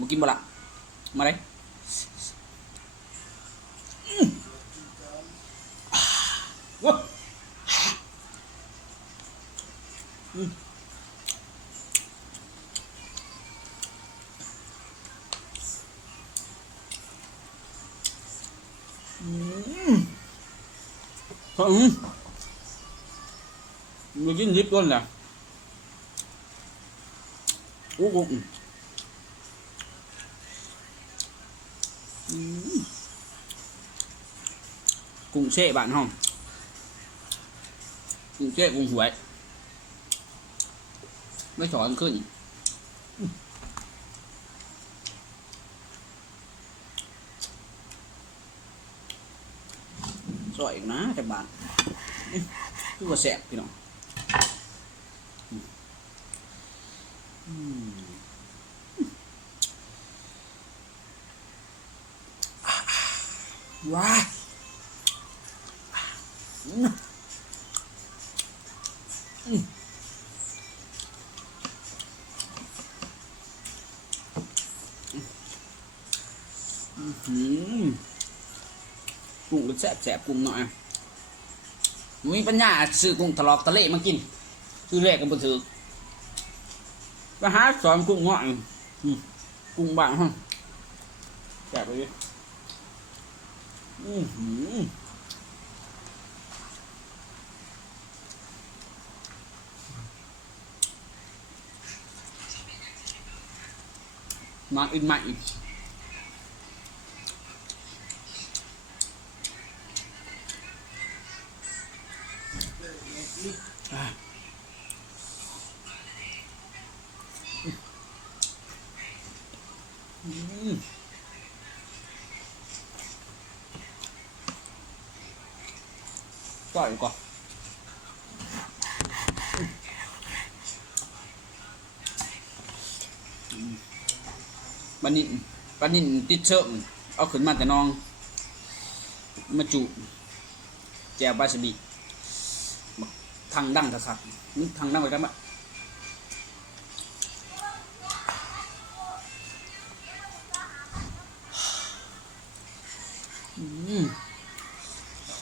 มึงกินบ่ละมาเลยว้ามึงกินดิบก่อนแหละโอ้โหกุ้งเช่บ้านห้องกุ้งเช่กุ้งหวยไม่ถอนขึ้นสวยอีกนะแต่บ้านคือว่าแสบพี่น้องว้ากุ้งก็แสบกุ้งหน่อยมีปัญญาซื้อกุ้งทะลอกทะเลมากินซื้อแรกกันบ่ถือไปหาสอนกุ้งง่อยกุ้งบางฮะแสบเลยมาอินใหม่ก่อนก่อนปลานิ่นติดเชิงเอาขึ้นมาแต่น้องมาจุแจวบาสบิทางดั้งสักนี่ทางดั้งไปกันปะ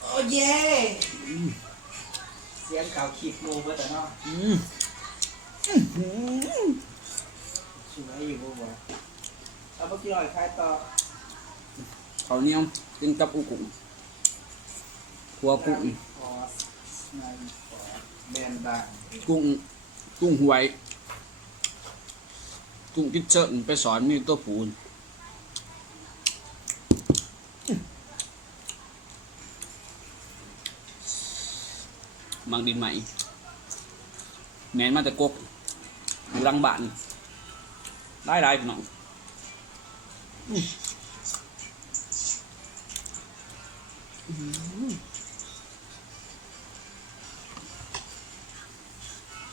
โอ้เย่เสียงเก่าขีดโมเบอร์แต่เนาะสวยอยู่บ่บ่เอาไปกินหน่อยคลายต่อเขาเนี้ยกินกับอุกุขัวกุ้งแบนบางกุ้งหวยกุ้งติดเชิงไปสอนมีตัวผูนบางดินใหม่แมนมาแต่กกอยู่รังบ้านได้พี่น้อง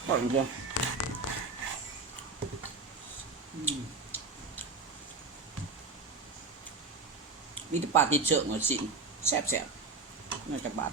ก่อนจ้ะมีแต่ปลาติดเชิงหน่อยสิแซ่บๆน่าจะบาด